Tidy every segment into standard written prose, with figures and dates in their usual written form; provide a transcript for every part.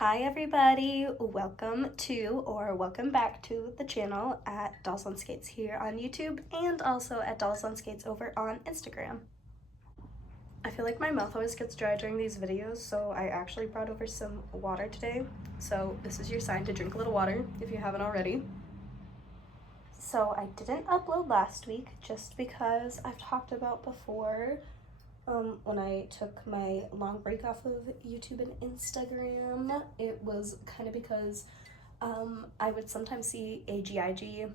Hi everybody, welcome back to the channel at Dolls on Skates here on YouTube and also at Dolls on Skates over on Instagram. I feel like my mouth always gets dry during these videos, so I actually brought over some water today. So this is your sign to drink a little water if you haven't already. So I didn't upload last week just because I've talked about before when I took my long break off of YouTube and Instagram, it was kind of because I would sometimes see AGIG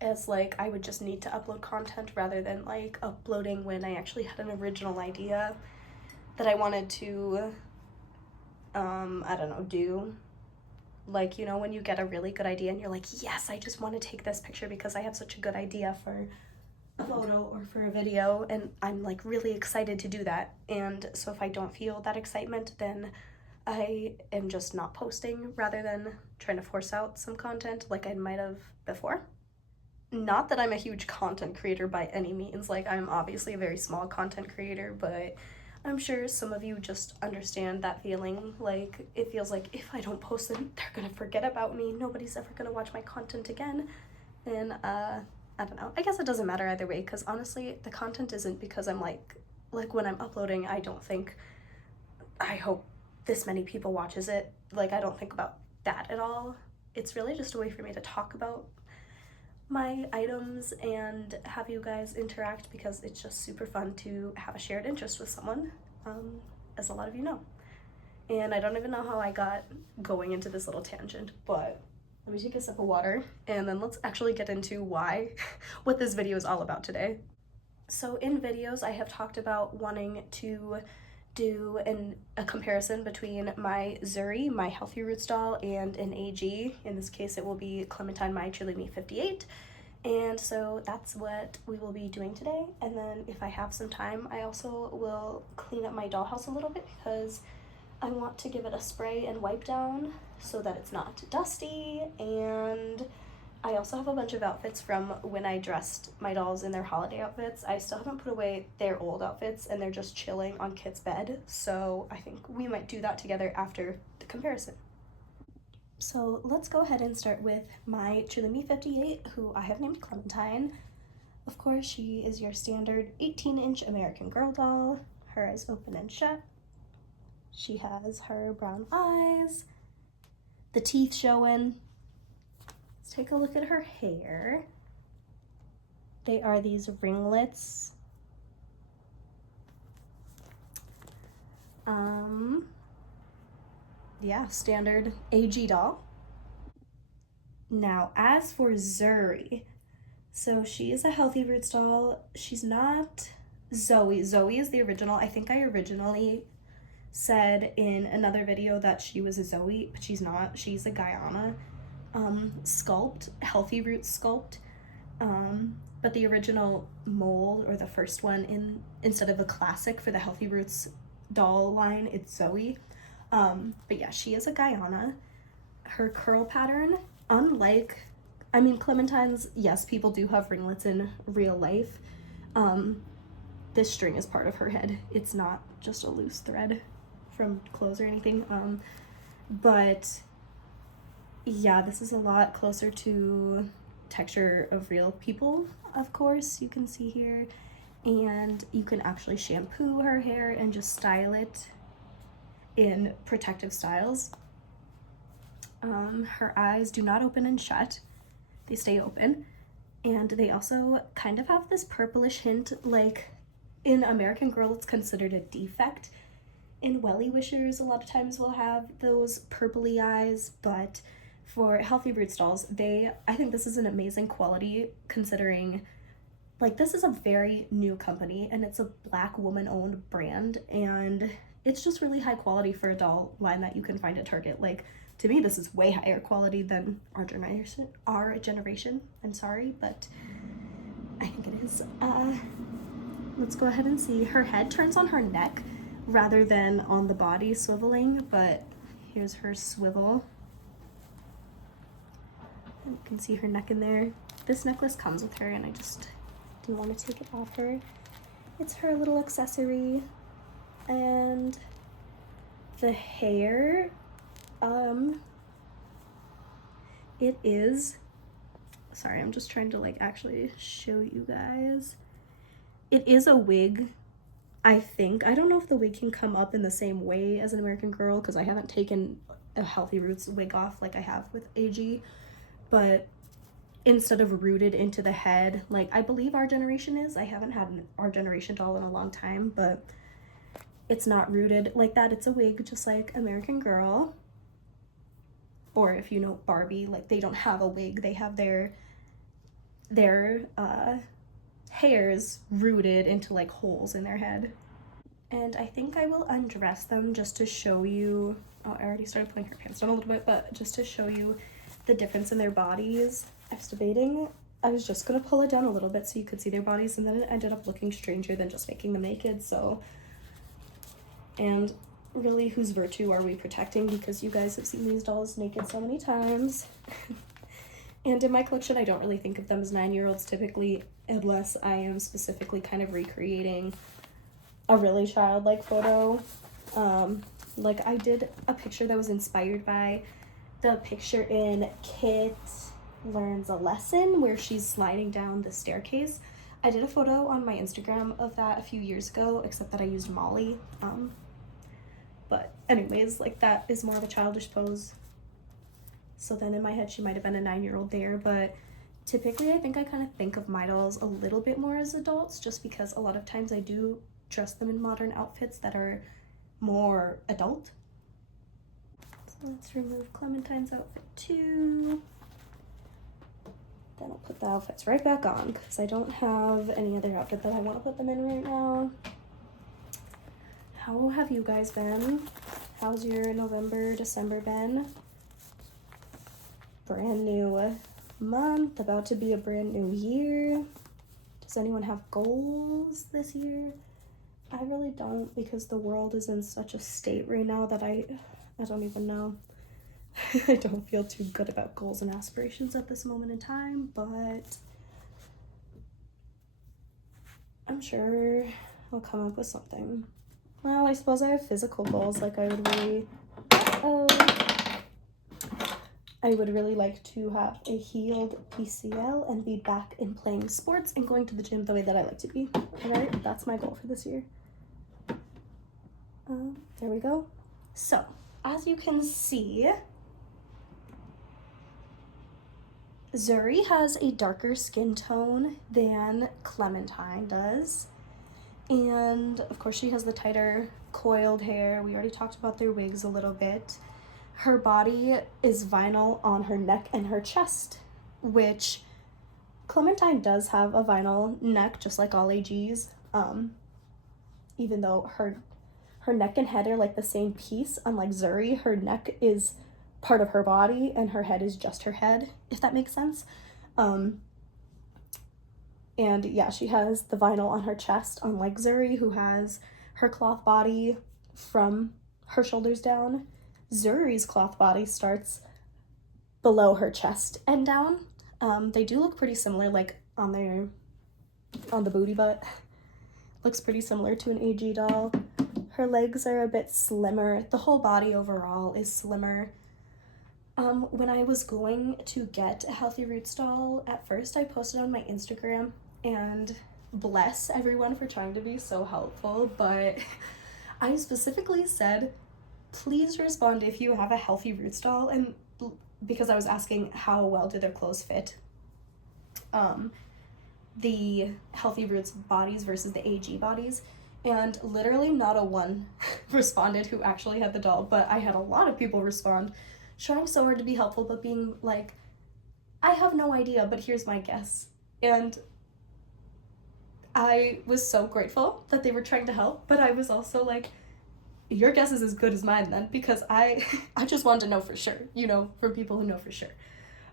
as like I would just need to upload content rather than like uploading when I actually had an original idea that I wanted to, I don't know, do. Like, you know, when you get a really good idea and you're like, yes, I just want to take this picture because I have such a good idea for a photo or for a video, and I'm like really excited to do that. And so if I don't feel that excitement, then I am just not posting rather than trying to force out some content like I might have before. Not that I'm a huge content creator by any means, like I'm obviously a very small content creator, but I'm sure some of you just understand that feeling. Like it feels like if I don't post them, they're gonna forget about me, nobody's ever gonna watch my content again. And I don't know. I guess it doesn't matter either way, because honestly, the content isn't because I'm like when I'm uploading, I don't think, I hope this many people watches it. Like, I don't think about that at all. It's really just a way for me to talk about my items and have you guys interact, because it's just super fun to have a shared interest with someone, as a lot of you know. And I don't even know how I got going into this little tangent, but let me take a sip of water and then let's actually get into what this video is all about today. So in videos, I have talked about wanting to do a comparison between my Zuri, my Healthy Roots doll, and an AG. In this case, it will be Clementine, my Truly Me 58. And so that's what we will be doing today. And then if I have some time, I also will clean up my dollhouse a little bit because I want to give it a spray and wipe down so that it's not dusty. And I also have a bunch of outfits from when I dressed my dolls in their holiday outfits. I still haven't put away their old outfits and they're just chilling on Kit's bed. So I think we might do that together after the comparison. So let's go ahead and start with my Truly Me 58, who I have named Clementine. Of course, she is your standard 18-inch American Girl doll. Her eyes open and shut. She has her brown eyes, the teeth showing. Let's take a look at her hair. They are these ringlets. Yeah, standard AG doll. Now, as for Zuri, so she is a Healthy Roots doll. She's not Zoe. Zoe is the original. I think I originally said in another video that she was a Zoe, but she's not. She's a Guyana sculpt, Healthy Roots sculpt. But the original mold, or the first one, instead of a classic for the Healthy Roots doll line, it's Zoe. But yeah, she is a Guyana. Her curl pattern, unlike, I mean, Clementine's, yes, people do have ringlets in real life. This string is part of her head. It's not just a loose thread from clothes or anything. But yeah, this is a lot closer to texture of real people, of course, you can see here. And you can actually shampoo her hair and just style it in protective styles. Her eyes do not open and shut. They stay open. And they also kind of have this purplish hint, like in American Girl, it's considered a defect. In Welly Wishers, a lot of times will have those purpley eyes, but for Healthy Roots dolls, I think this is an amazing quality, considering like this is a very new company and it's a Black woman-owned brand, and it's just really high quality for a doll line that you can find at Target. Like, to me, this is way higher quality than our generation. I'm sorry, but I think it is. Let's go ahead and see. Her head turns on her neck rather than on the body swiveling, but here's her swivel. You can see her neck in there. This necklace comes with her, and I just didn't want to take it off her. It's her little accessory, and the hair, it is, sorry, I'm just trying to like actually show you guys. It is a wig, I think. I don't know if the wig can come up in the same way as an American Girl because I haven't taken a Healthy Roots wig off like I have with AG, but instead of rooted into the head, like I believe Our Generation is. I haven't had an Our Generation doll in a long time, but it's not rooted like that. It's a wig just like American Girl. Or if you know Barbie, like they don't have a wig, they have their hairs rooted into like holes in their head. And I think I will undress them just to show you, oh, I already started putting her pants on a little bit, but just to show you the difference in their bodies. I was debating, I was just gonna pull it down a little bit so you could see their bodies, and then it ended up looking stranger than just making them naked, so. And really, whose virtue are we protecting? Because you guys have seen these dolls naked so many times. And in my collection, I don't really think of them as 9-year-olds typically, unless I am specifically kind of recreating a really childlike photo. Like I did a picture that was inspired by the picture in Kit Learns a Lesson where she's sliding down the staircase. I did a photo on my Instagram of that a few years ago, except that I used Molly. But anyways, like that is more of a childish pose. So then in my head, she might have been a 9-year-old there, but typically I think I kind of think of my dolls a little bit more as adults, just because a lot of times I do dress them in modern outfits that are more adult. So let's remove Clementine's outfit too. Then I'll put the outfits right back on because I don't have any other outfit that I want to put them in right now. How have you guys been? How's your November, December been? Brand new month, about to be a brand new year. Does anyone have goals this year? I really don't, because the world is in such a state right now that I don't even know. I don't feel too good about goals and aspirations at this moment in time, but I'm sure I'll come up with something. Well, I suppose I have physical goals, like I would really like to have a healed PCL and be back in playing sports and going to the gym the way that I like to be. Right? That's my goal for this year. There we go. So, as you can see, Zuri has a darker skin tone than Clementine does. And of course she has the tighter coiled hair. We already talked about their wigs a little bit. Her body is vinyl on her neck and her chest, which Clementine does have a vinyl neck, just like all AGs. Even though her neck and head are like the same piece, unlike Zuri, her neck is part of her body and her head is just her head, if that makes sense. And yeah, she has the vinyl on her chest, unlike Zuri, who has her cloth body from her shoulders down. Zuri's cloth body starts below her chest and down. They do look pretty similar, like on the booty butt. Looks pretty similar to an AG doll. Her legs are a bit slimmer. The whole body overall is slimmer. When I was going to get a Healthy Roots doll, at first I posted on my Instagram, and bless everyone for trying to be so helpful, but I specifically said, please respond if you have a Healthy Roots doll, and because I was asking how well do their clothes fit the Healthy Roots bodies versus the AG bodies, and literally not a one responded who actually had the doll, but I had a lot of people respond trying so hard to be helpful but being like, I have no idea, but here's my guess. And I was so grateful that they were trying to help, but I was also like, your guess is as good as mine then, because I just wanted to know for sure, you know, from people who know for sure.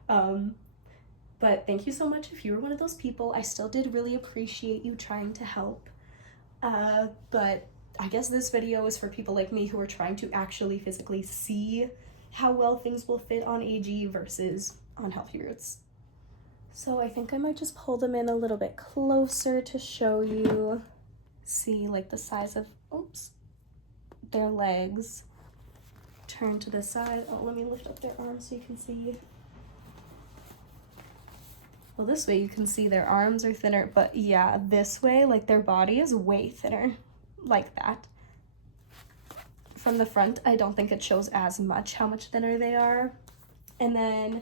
But thank you so much if you were one of those people. I still did really appreciate you trying to help. But I guess this video is for people like me who are trying to actually physically see how well things will fit on AG versus on Healthy Roots. So I think I might just pull them in a little bit closer to show you, see like the size of, oops, their legs. turn to this side. Oh, let me lift up their arms so you can see. Well, this way you can see their arms are thinner, but yeah, this way, like their body is way thinner, like that. From the front, I don't think it shows as much how much thinner they are. And then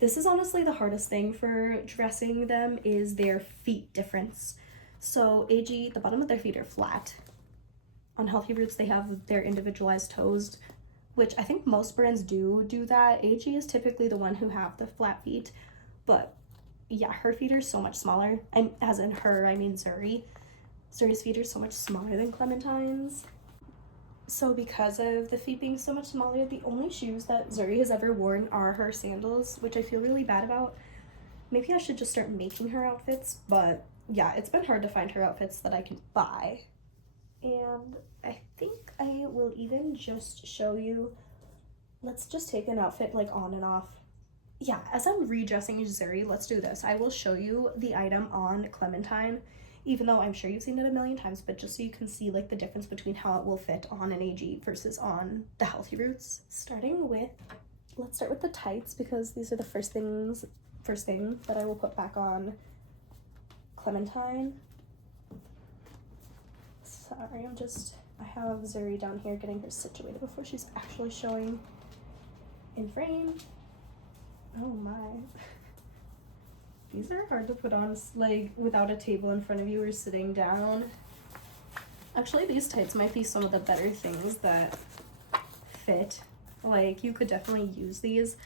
this is honestly the hardest thing for dressing them is their feet difference. So AG, the bottom of their feet are flat. On Healthy Roots, they have their individualized toes, which I think most brands do that. AG is typically the one who have the flat feet, but yeah, her feet are so much smaller. And as in her, I mean Zuri. Zuri's feet are so much smaller than Clementine's. So because of the feet being so much smaller, the only shoes that Zuri has ever worn are her sandals, which I feel really bad about. Maybe I should just start making her outfits, but yeah, it's been hard to find her outfits that I can buy. And I think I will even just show you, let's just take an outfit like on and off. Yeah, as I'm redressing Zuri, let's do this. I will show you the item on Clementine, even though I'm sure you've seen it a million times, but just so you can see like the difference between how it will fit on an AG versus on the Healthy Roots. Starting with, let's start with the tights because these are the first thing that I will put back on Clementine. Sorry, I have Zuri down here getting her situated before she's actually showing in frame. Oh my. These are hard to put on, like, without a table in front of you or sitting down. Actually, these tights might be some of the better things that fit. Like, you could definitely use these.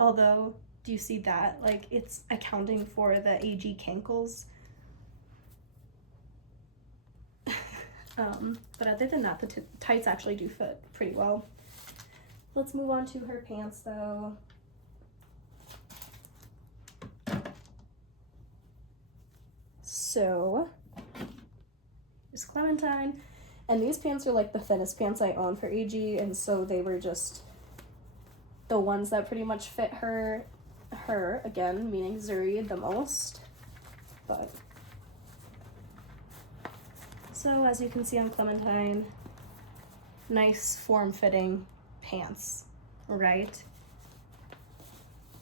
Although, do you see that? Like, it's accounting for the AG cankles. But other than that, the tights actually do fit pretty well. Let's move on to her pants, though. So, there's Clementine, and these pants are like the thinnest pants I own for AG, and so they were just the ones that pretty much fit her again, meaning Zuri, the most. But so as you can see on Clementine, nice form-fitting pants, right?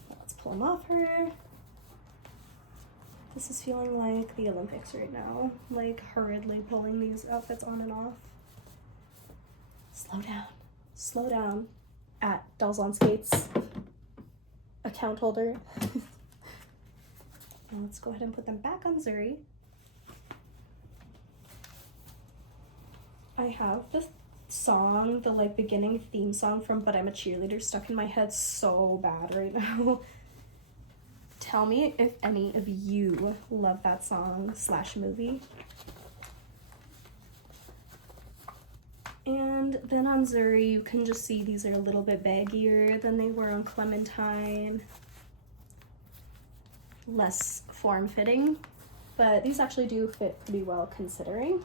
Let's pull them off her. This is feeling like the Olympics right now, like hurriedly pulling these outfits on and off. Slow down at Dolls on Skates account holder. Now let's go ahead and put them back on Zuri. I have the song, the like beginning theme song from But I'm a Cheerleader stuck in my head so bad right now. Tell me if any of you love that song / movie. And then on Zuri, you can just see these are a little bit baggier than they were on Clementine. Less form-fitting, but these actually do fit pretty well considering.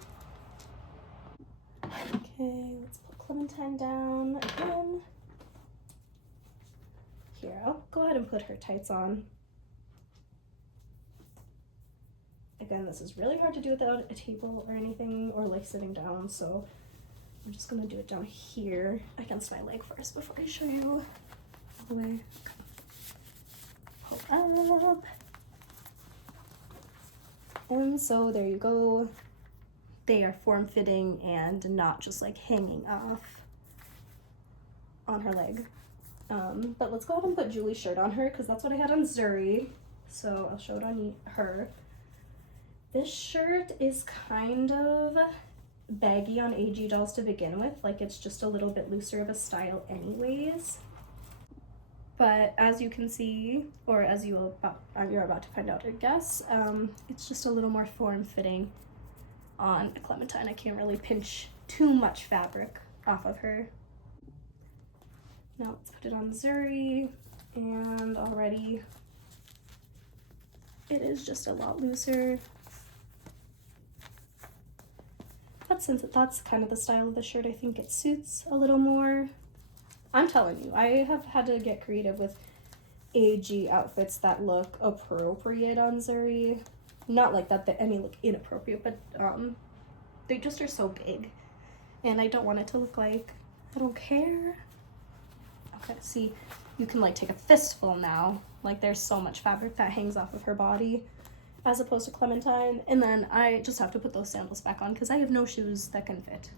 Okay, let's put Clementine down again. Here, I'll go ahead and put her tights on. Again, this is really hard to do without a table or anything, or like sitting down, so I'm just gonna do it down here against my leg first before I show you all the way. Hold up. And so there you go. They are form-fitting and not just like hanging off on her leg. But let's go ahead and put Julie's shirt on her because that's what I had on Zuri. So I'll show it on her. This shirt is kind of baggy on AG dolls to begin with. Like it's just a little bit looser of a style anyways. But as you can see, or as you're about to find out, I guess, it's just a little more form-fitting on a Clementine. I can't really pinch too much fabric off of her. Now let's put it on Zuri, and already it is just a lot looser. But since that's kind of the style of the shirt, I think it suits a little more. I'm telling you, I have had to get creative with AG outfits that look appropriate on Zuri. Not like that any look inappropriate, but they just are so big. And I don't want it to look like I don't care. See, you can like take a fistful now. Like there's so much fabric that hangs off of her body as opposed to Clementine. And then I just have to put those sandals back on because I have no shoes that can fit.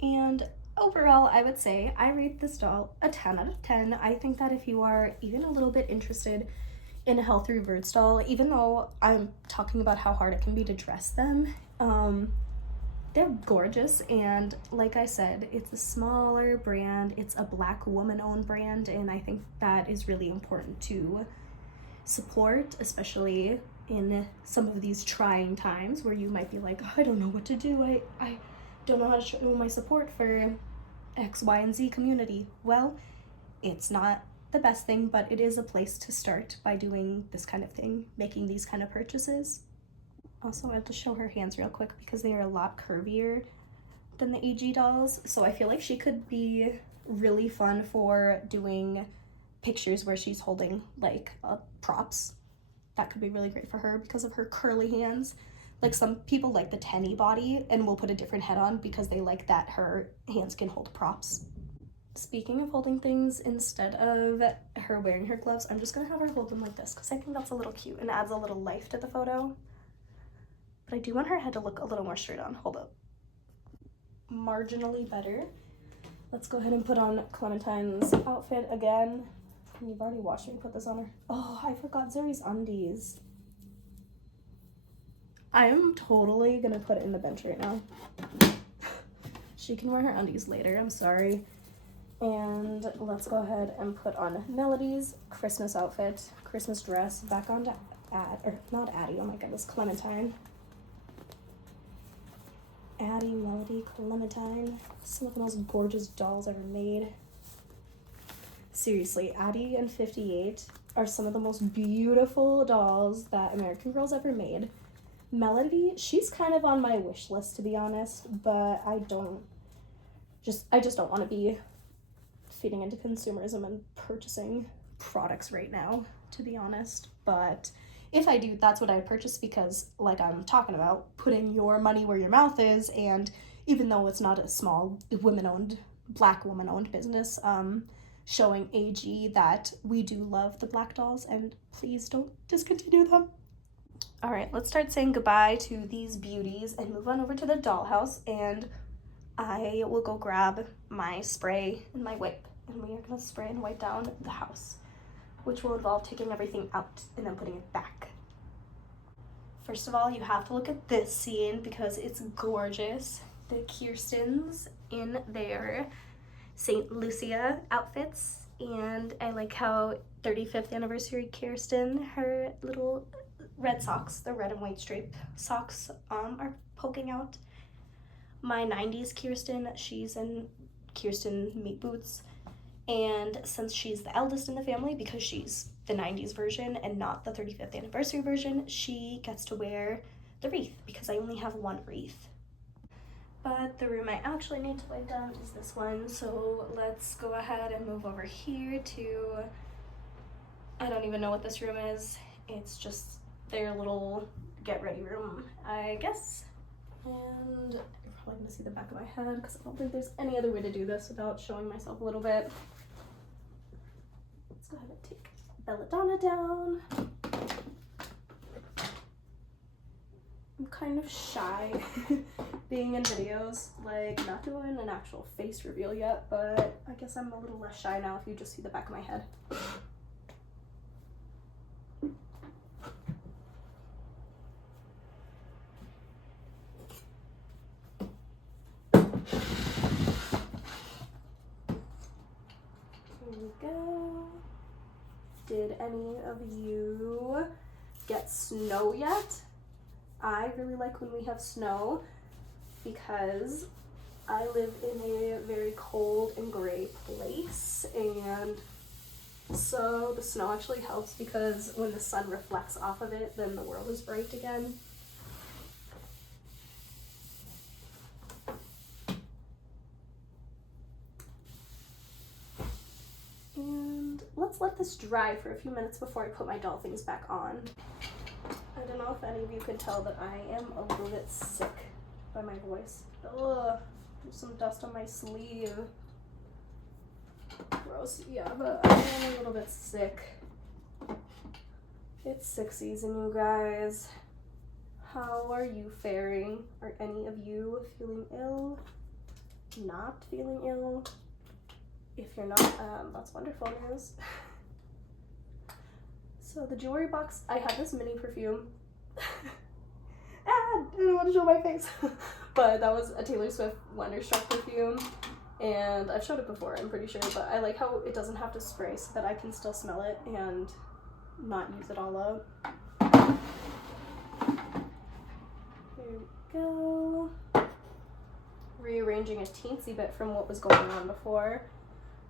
And overall, I would say I rate this doll a 10 out of 10. I think that if you are even a little bit interested in a health reverse doll, even though I'm talking about how hard it can be to dress them, they're gorgeous. And like I said, it's a smaller brand, it's a Black woman-owned brand, and I think that is really important to support, especially in some of these trying times where you might be like, oh, I don't know what to do, I don't know how to show my support for X, Y, and Z community. Well, it's not the best thing, but it is a place to start by doing this kind of thing, making these kind of purchases. Also, I have to show her hands real quick because they are a lot curvier than the AG dolls, so I feel like she could be really fun for doing pictures where she's holding like props. That could be really great for her because of her curly hands. Like some people like the Tenny body and will put a different head on because they like that her hands can hold props. Speaking of holding things, instead of her wearing her gloves, I'm just gonna have her hold them like this because I think that's a little cute and adds a little life to the photo. But I do want her head to look a little more straight on. Hold up. Marginally better. Let's go ahead and put on Clementine's outfit again. You've already watched me put this on her. Oh, I forgot Zuri's undies. I'm totally gonna put it in the bench right now. She can wear her undies later, I'm sorry. And let's go ahead and put on Melody's Christmas outfit, Christmas dress, back onto not Addie, oh my goodness, Clementine. Addie, Melody, Clementine, some of the most gorgeous dolls ever made. Seriously, Addie and 58 are some of the most beautiful dolls that American Girls ever made. Melody, she's kind of on my wish list to be honest, but I just don't want to be feeding into consumerism and purchasing products right now, to be honest. But if I do, that's what I purchase because, like I'm talking about, putting your money where your mouth is, and even though it's not a small women-owned, Black woman-owned business, showing AG that we do love the Black dolls and please don't discontinue them. All right, let's start saying goodbye to these beauties and move on over to the dollhouse, and I will go grab my spray and my wipe, and we are gonna spray and wipe down the house, which will involve taking everything out and then putting it back. First of all, you have to look at this scene because it's gorgeous. The Kirstens in their St. Lucia outfits, and I like how 35th anniversary Kirsten, her little red socks, the red and white stripe socks, are poking out. My 90s Kirsten, she's in Kirsten meat boots, and since she's the eldest in the family, because she's the 90s version and not the 35th anniversary version, she gets to wear the wreath because I only have one wreath. But the room I actually need to wipe down is this one, so let's go ahead and move over here to, I don't even know what this room is, it's just their little get ready room, I guess. And you're probably gonna see the back of my head because I don't think there's any other way to do this without showing myself a little bit. Let's go ahead and take Belladonna down. I'm kind of shy being in videos, like not doing an actual face reveal yet, but I guess I'm a little less shy now if you just see the back of my head. Here we go. Did any of you get snow yet? I really like when we have snow because I live in a very cold and gray place, and so the snow actually helps because when the sun reflects off of it, then the world is bright again. And let's let this dry for a few minutes before I put my doll things back on. I don't know if any of you can tell that I am a little bit sick by my voice. Ugh, there's some dust on my sleeve. gross. Yeah, but I am a little bit sick. It's sick season, you guys. How are you faring? Are any of you feeling ill? Not feeling ill? If you're not, that's wonderful news. So the jewelry box, I have this mini perfume. I don't want to show my face. But that was a Taylor Swift Wonderstruck perfume. And I've showed it before, I'm pretty sure. But I like how it doesn't have to spray so that I can still smell it and not use it all up. Here we go. Rearranging a teensy bit from what was going on before.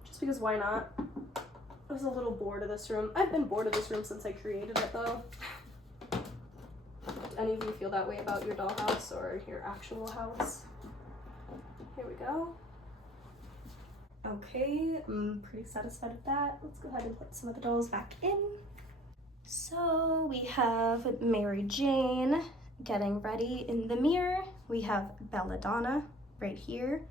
Just because why not? I was a little bored of this room. I've been bored of this room since I created it though. Do any of you feel that way about your dollhouse or your actual house? Here we go. Okay, I'm pretty satisfied with that. Let's go ahead and put some of the dolls back in. So we have Mary Jane getting ready in the mirror. We have Belladonna right here.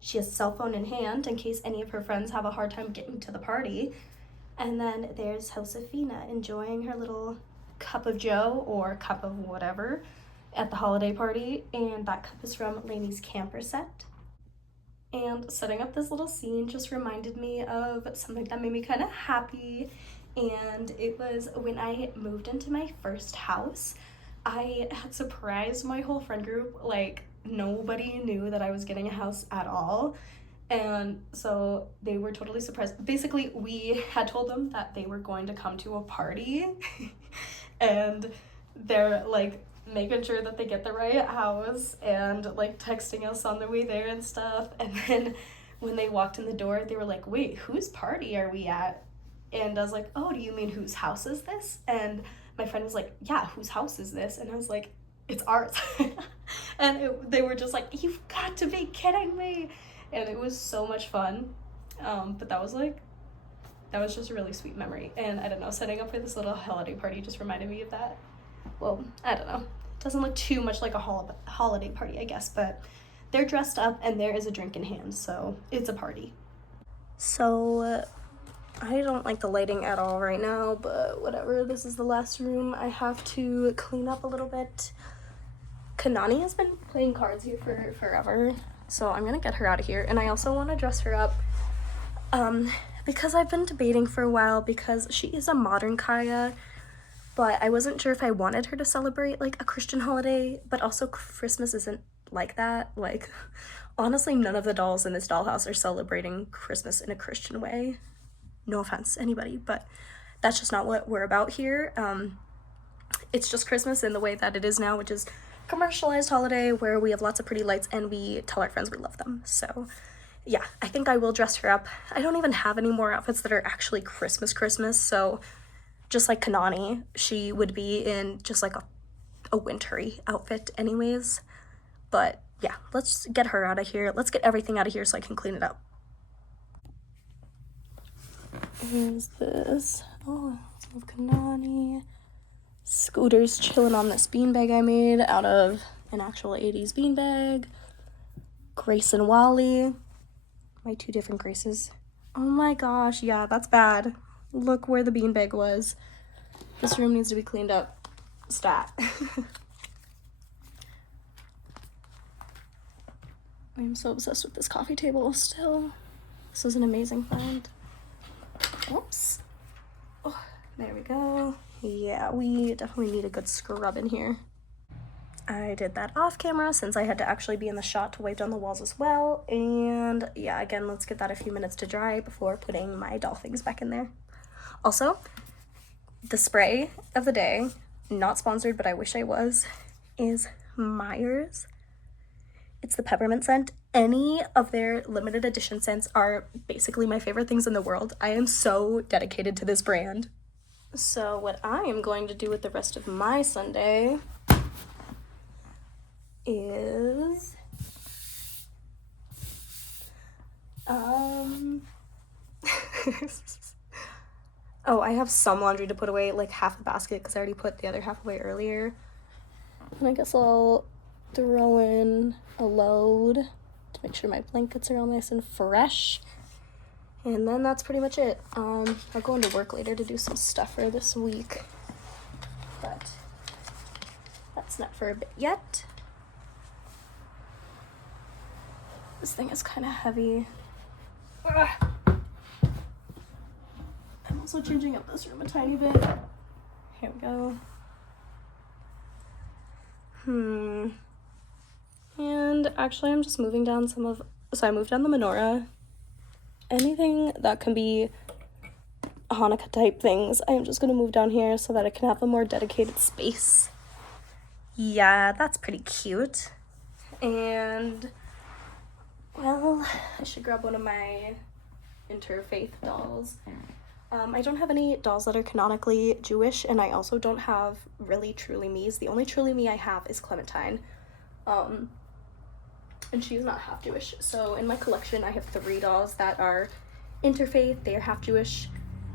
She has cell phone in hand in case any of her friends have a hard time getting to the party. And then there's Josefina enjoying her little cup of joe or cup of whatever at the holiday party. And that cup is from Lainey's camper set. And setting up this little scene just reminded me of something that made me kind of happy. And it was when I moved into my first house, I had surprised my whole friend group. Like, nobody knew that I was getting a house at all. And so they were totally surprised. Basically, we had told them that they were going to come to a party and they're like making sure that they get the right house and like texting us on the way there and stuff. And then when they walked in the door, they were like, wait, whose party are we at? And I was like, oh, do you mean whose house is this? And my friend was like, yeah, whose house is this? And I was like, it's ours. And they were just like, you've got to be kidding me. And it was so much fun. But that was just a really sweet memory. And I don't know, setting up for this little holiday party just reminded me of that. Well, I don't know. It doesn't look too much like a holiday party, I guess, but they're dressed up and there is a drink in hand, so it's a party. So I don't like the lighting at all right now, but whatever. This is the last room. I have to clean up a little bit. Kanani has been playing cards here for forever, so I'm gonna get her out of here. And I also want to dress her up because I've been debating for a while, because she is a modern Kaya, but I wasn't sure if I wanted her to celebrate like a Christian holiday, but also Christmas isn't like that. Like, honestly, none of the dolls in this dollhouse are celebrating Christmas in a Christian way. No offense, anybody, but that's just not what we're about here. It's just Christmas in the way that it is now, which is commercialized holiday where we have lots of pretty lights and we tell our friends we love them. So yeah, I think I will dress her up. I don't even have any more outfits that are actually Christmas, so just like Kanani, she would be in just like a wintry outfit anyways. But yeah, let's get her out of here. Let's get everything out of here so I can clean it up. Here's this. Oh, some of Kanani. Scooter's chilling on this beanbag I made out of an actual 80s beanbag. Grace and Wally. My two different Graces. Oh my gosh, yeah, that's bad. Look where the beanbag was. This room needs to be cleaned up. Stat. I'm so obsessed with this coffee table still. This was an amazing find. Oops. Oh, there we go. Yeah, we definitely need a good scrub in here. I did that off camera since I had to actually be in the shot to wipe down the walls as well. And yeah, again, let's give that a few minutes to dry before putting my doll things back in there. Also, the spray of the day, not sponsored, but I wish I was, is Myers. It's the peppermint scent. Any of their limited edition scents are basically my favorite things in the world. I am so dedicated to this brand. So what I am going to do with the rest of my Sunday is oh, I have some laundry to put away, like half the basket, because I already put the other half away earlier. And I guess I'll throw in a load to make sure my blankets are all nice and fresh. And then that's pretty much it. I'll go into work later to do some stuff for this week, but that's not for a bit yet. This thing is kind of heavy. Ugh. I'm also changing up this room a tiny bit. Here we go. And actually I'm just moving down so I moved down the menorah. Anything that can be Hanukkah type things, I'm just gonna move down here so that I can have a more dedicated space. Yeah, that's pretty cute. And well, I should grab one of my interfaith dolls. I don't have any dolls that are canonically Jewish, and I also don't have really truly me's. The only truly me I have is Clementine, and she's not half Jewish. So in my collection I have 3 dolls that are interfaith. They are half Jewish,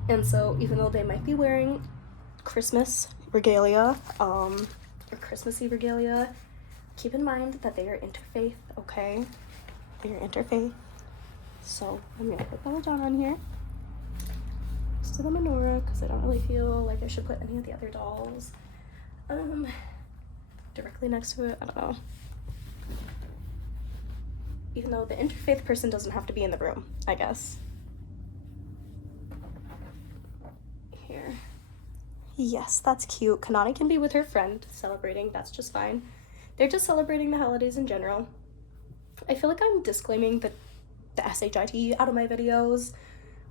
and so even though they might be wearing Christmas regalia or Christmassy regalia, keep in mind that they are interfaith, okay? They are interfaith. So I'm gonna put that down on here next to the menorah because I don't really feel like I should put any of the other dolls directly next to it. I don't know. Even though the interfaith person doesn't have to be in the room, I guess. Here. Yes, that's cute. Kanani can be with her friend celebrating. That's just fine. They're just celebrating the holidays in general. I feel like I'm disclaiming the SHIT out of my videos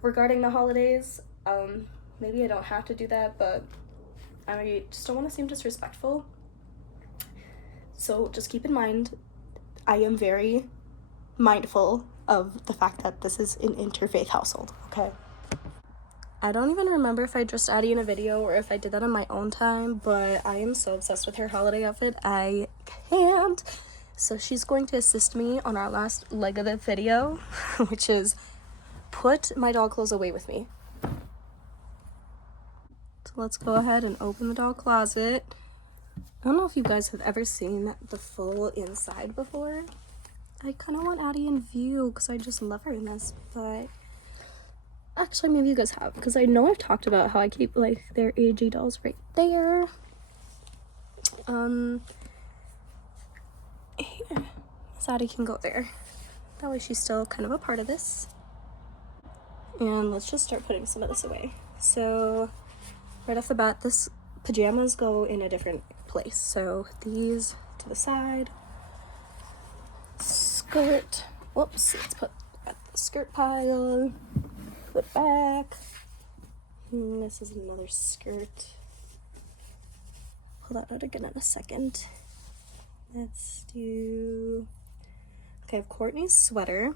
regarding the holidays. Maybe I don't have to do that, but I just don't want to seem disrespectful. So just keep in mind, I am very mindful of the fact that this is an interfaith household, okay? I don't even remember if I dressed Addie in a video or if I did that on my own time, but I am so obsessed with her holiday outfit, I can't. So she's going to assist me on our last leg of the video, which is put my doll clothes away with me. So let's go ahead and open the doll closet. I don't know if you guys have ever seen the full inside before. I kind of want Addie in view because I just love her in this, but actually maybe you guys have, because I know I've talked about how I keep like their AG dolls right there. Here, so Addie can go there. That way she's still kind of a part of this. And let's just start putting some of this away. So right off the bat, this pajamas go in a different place. So these to the side. Skirt. Whoops, let's put at the skirt pile. Put back. And this is another skirt. Pull that out again in a second. Let's do, okay, I have Courtney's sweater.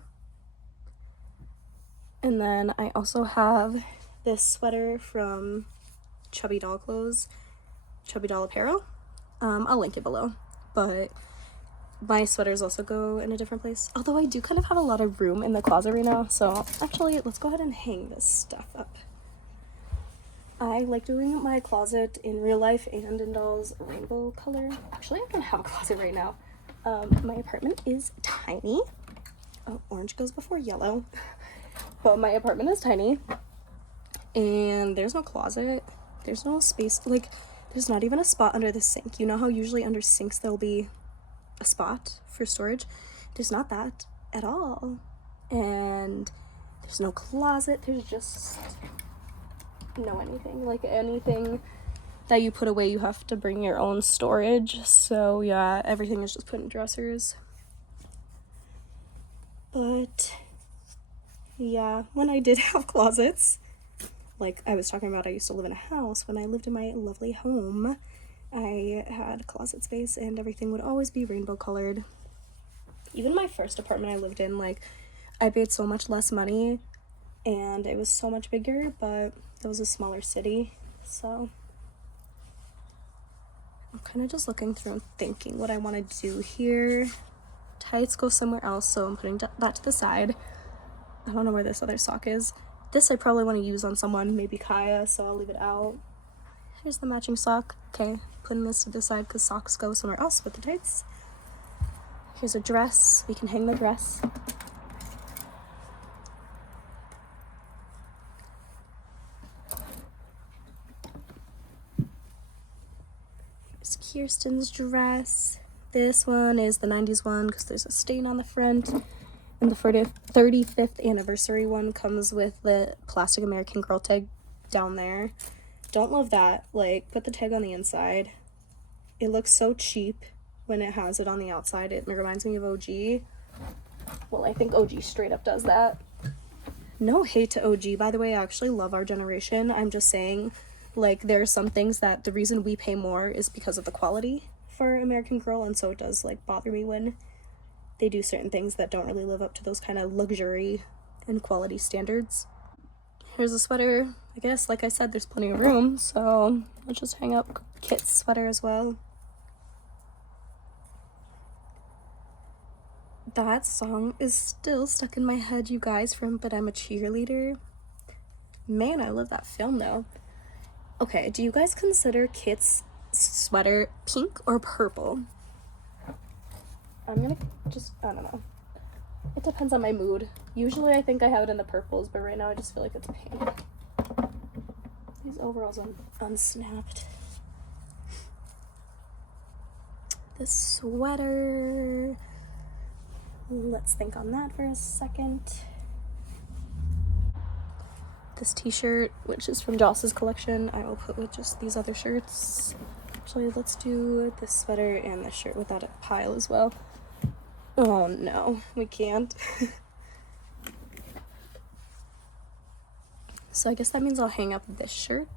And then I also have this sweater from Chubby Doll Clothes, Chubby Doll Apparel. I'll link it below, but my sweaters also go in a different place. Although I do kind of have a lot of room in the closet right now, so actually let's go ahead and hang this stuff up. I like doing my closet in real life and in dolls rainbow color. Actually, I don't have a closet right now. My apartment is tiny. Oh, orange goes before yellow. But my apartment is tiny. And there's no closet. There's no space. Like, there's not even a spot under the sink. You know how usually under sinks there'll be a spot for storage? There's not that at all. And there's no closet. There's just no anything. Like, anything that you put away, you have to bring your own storage. So yeah, everything is just put in dressers. But yeah, when I did have closets, like I was talking about, I used to live in a house. When I lived in my lovely home, I had closet space and everything would always be rainbow colored. Even my first apartment I lived in, like, I paid so much less money and it was so much bigger, but it was a smaller city. So I'm kind of just looking through and thinking what I want to do here. Tights go somewhere else, so I'm putting that to the side. I don't know where this other sock is. This I probably want to use on someone, maybe Kaya, so I'll leave it out. Here's the matching sock. Okay, putting this to the side because socks go somewhere else with the tights. Here's a dress. We can hang the dress. Kirsten's dress. This one is the 90s one because there's a stain on the front. And the 35th anniversary one comes with the plastic American Girl tag down there. Don't love that. Like, put the tag on the inside. It looks so cheap when it has it on the outside. It reminds me of OG. Well, I think OG straight up does that. No hate to OG, by the way. I actually love our generation. I'm just saying, like, there are some things that the reason we pay more is because of the quality for American Girl, and so it does, like, bother me when they do certain things that don't really live up to those kind of luxury and quality standards. Here's a sweater. I guess, like I said, there's plenty of room, so let's just hang up Kit's sweater as well. That song is still stuck in my head, you guys, from But I'm a Cheerleader. Man, I love that film, though. Okay, do you guys consider Kit's sweater pink or purple? I'm gonna just, I don't know. It depends on my mood. Usually I think I have it in the purples, but right now I just feel like it's pink. These overalls unsnapped. This sweater. Let's think on that for a second. This t-shirt, which is from Joss's collection, I will put with just these other shirts. Actually, let's do this sweater and this shirt without a pile as well. Oh no, we can't. So I guess that means I'll hang up this shirt.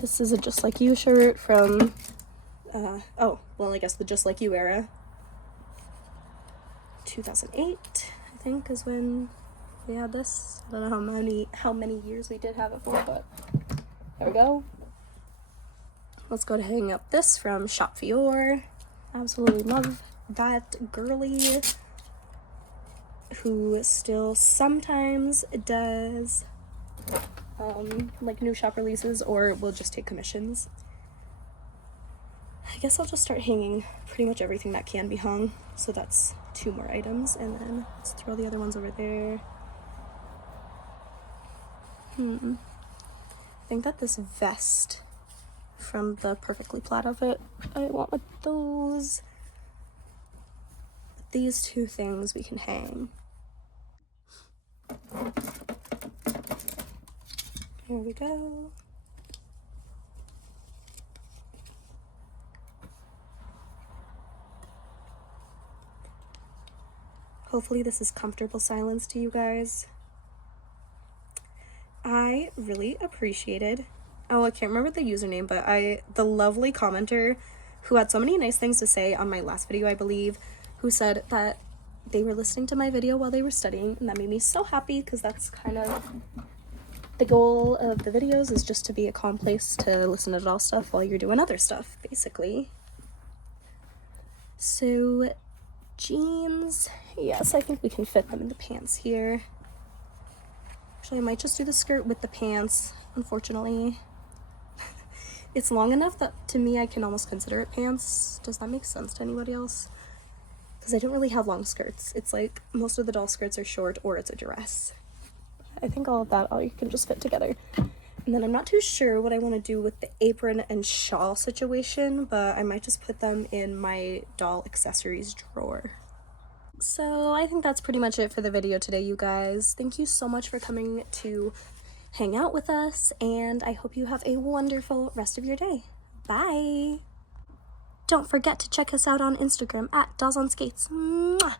This is a Just Like You shirt from, oh, well, I guess the Just Like You era. 2008, I think, is when we had this. I don't know how many years we did have it for, but there we go. Let's go to hang up this from Shop Fior. Absolutely love that girly who still sometimes does like new shop releases or will just take commissions. I guess I'll just start hanging pretty much everything that can be hung. So that's 2 more items, and then let's throw the other ones over there. I think that this vest from the Perfectly Plaid outfit I want with those. These 2 things we can hang. Here we go. Hopefully this is comfortable silence to you guys. I really appreciated, oh, I can't remember the username, but the lovely commenter who had so many nice things to say on my last video, I believe, who said that they were listening to my video while they were studying, and that made me so happy because that's kind of the goal of the videos, is just to be a calm place to listen to doll stuff while you're doing other stuff, basically. So jeans, yes, I think we can fit them in the pants here. Actually, I might just do the skirt with the pants, unfortunately. It's long enough that to me I can almost consider it pants. Does that make sense to anybody else? Because I don't really have long skirts. It's like most of the doll skirts are short or it's a dress. I think all of that you can just fit together. And then I'm not too sure what I want to do with the apron and shawl situation, but I might just put them in my doll accessories drawer. So I think that's pretty much it for the video today, you guys. Thank you so much for coming to hang out with us, and I hope you have a wonderful rest of your day. Bye! Don't forget to check us out on Instagram at Dolls on Skates. Mwah!